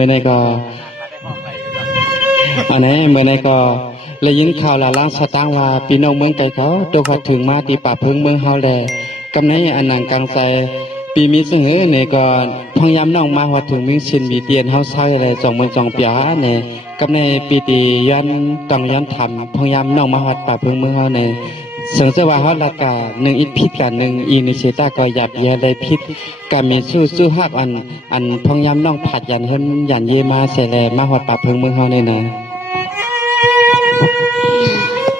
มื่อในก็อันนี้เมื่อในก็เลยยินข่าวละล้างสตางว่าพี่น้องเมืองไกลเขาตัวเขาถึงมาตีป่าพึ่งเมืองเฮาแลกำในอันนังกลางใจปีมีซึ่งเนี่ยก็พยายามน้องมาว่าถึงมีชินมีเตียนเฮาใช้อะไรจองเมืองจองเปียเนี่ยกำในปีตีย้อนต้องย้อนทำพยายามน้องมาวัดป่าพึ่งเมืองเฮาเนี่ยสังเกตว่าเขาละกาหนึ่งอิทพิษกันหนึ่งอินิเชตาก็หยับเยอะได้พิษการมีสู้ฮักอันพยายามน้องผัดยันเห็นยันเยมาเสแลมาวัดป่าพึ่งเมืองเฮาเนี่ยนะ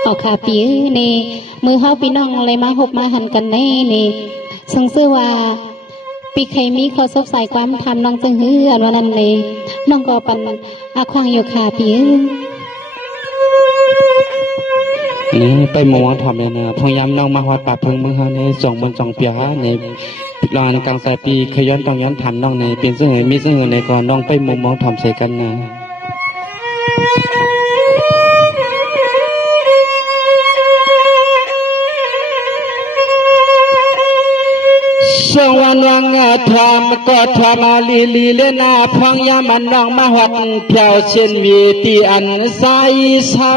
เอาขาปีนี่มือเฮาพี่น้องอะไรมาหกมาหันกันแน่นี่ซึ่งชื่อว่าปีใครมีข้อสงสัยความทำน้องจึงฮืออันวันนั้นเลยน้องก็ปันอาควางอยู่ขาปีนี่ไปหมู่ทำเลยนะพยายามน้องมาวัดป่าพึ่งเมืองเฮาในจองเมืองจองเปียในรอนกลางสายปีขย้อนต้องย้อนทำน้องในเป็นซึ่งมีซึ่งในก่อนน้องไปหมู่มองทำใส่กันนะช่วงวันวังทำก็ทำลีเลนาพองยามันน้องมาหัดเพียวเช่นวีตีอันใสเศร้า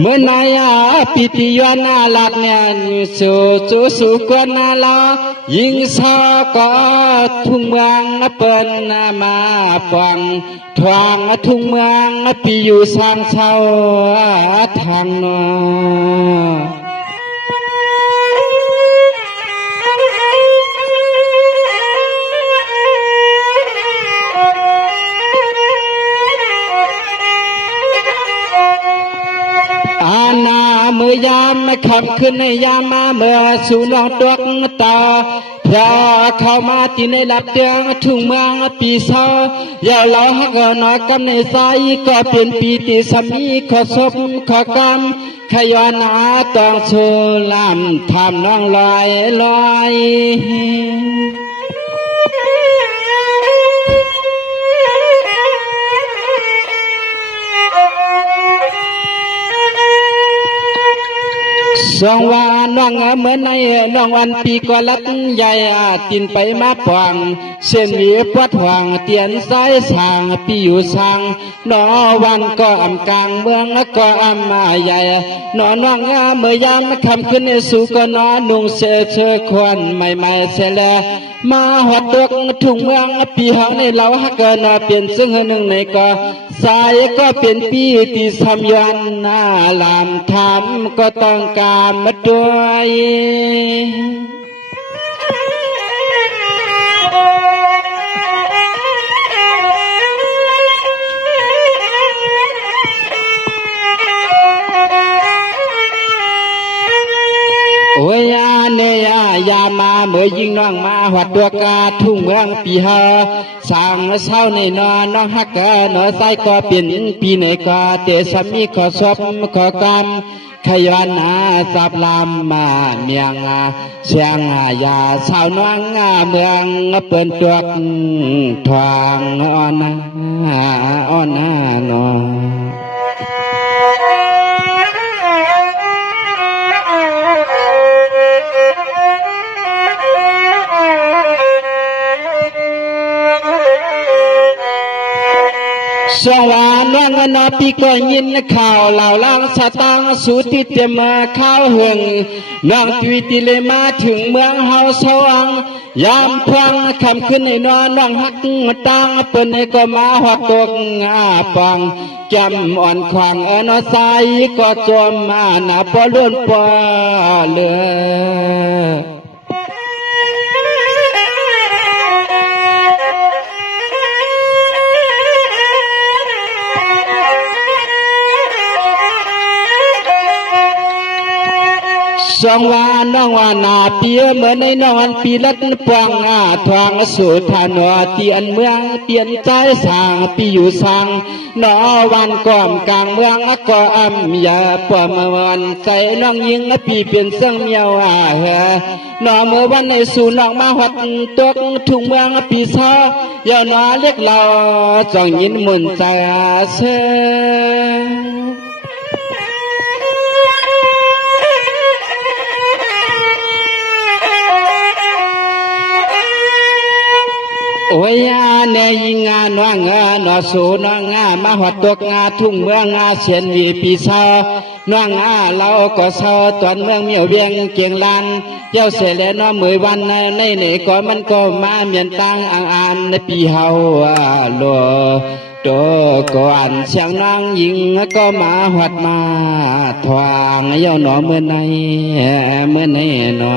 เมื่อนายปิติยานาลักเนียนสู่กวนนาลายิงสาก็ทุ่งเมืองเปิ้นมาฟังทางทุ่งเมืองปีอยู่สร้างเช่าทางนเมื่อยามคำขึ้นในยามมาเมื่อสู่น้องตัวต่อพระเข้ามาที่ในหลับเตียงทุ่งเมืองปีเศร้าอย่าเราให้ก่อนน้อยกำในใจก็เป็นปีที่สามีขอศพขอกรรมขยานาต้องโชลำทำน้องลอยสองวันน้องเหมือนในน้องวันปีกว่าลัดใหญ่ตินไปมาปวงเส้นวีปวดห่วงเตียนสายสางปีอยู่สางนอวันก็อำกลางเมืองก็อำมาใหญ่นอนว่างเมื่อยามคำขึ้นในสู่ก็นอนนุ่งเสื้อควันใหม่เสลมาหัดดกทุ่งเมืองปีห้องในเราฮักเกินเปลี่ยนซึ่งหนึ่งในก็สายก็เป็นปีที่สามยันนาลามทำก็ต้องการมาด้วยโอ้ยเนียยามาเมื่อยิงน้องมาหัดตัวกาทุ่งเมืองปีเฮาสร้างเศร้าในนอนน้องฮักเกนอใส่ก็เป็นปีในก็เตสามีขอศพขอกรรมขยันสับลำมาเมียงเสียงยาสาวน้องเมืองเปิ่นจวกทางอ่อนนอสวรรค์นปีก็ยินข่าวเหล่าล่างสตางสูติเตมาข้าวหึงน้องทวีติเลมาถึงเมืองเฮาสว่างยามพวังคำขึ้นในนอนน้องฮักตังเปิ้นก็มาหักตกปังจำอ่อนควางนอสายก็จมมาหนาปอล้วนปอเลือสองวันน้องวานาเปียเหมือนในนอนปีลัดปวงทางสู่ทานวเตียนเมืองเปลี่ยนใจสางปีอยู่สางนอวันก่อมกลางเมืองก็อำยาปอมวันใจน้องยิงปีเปลี่ยนเสียงเมียวแห่นอเมื่อวันในสู่น้องมาหัดตกทุ่งเมืองปีเศร้าอย่านอเล็กเราจ้องยินมุนใจเช โอ้ยเนยิงงาน้องนอสูน้องงามาหอดตกงาทุ่งเมืองงาเสียนวีปีเศร้าน้องเราก็เศร้าตอนเมืองเมียวเวียงเกียงลันเจ้าเสแล้วน้องมือวันในนี่ก็มันก็มาเมียนตังอ่านในปีเฮาโลโตก่อนเสียงน้องยิงก็มาหอดมาทวางเย้าหนอเมื่อไหนหนอ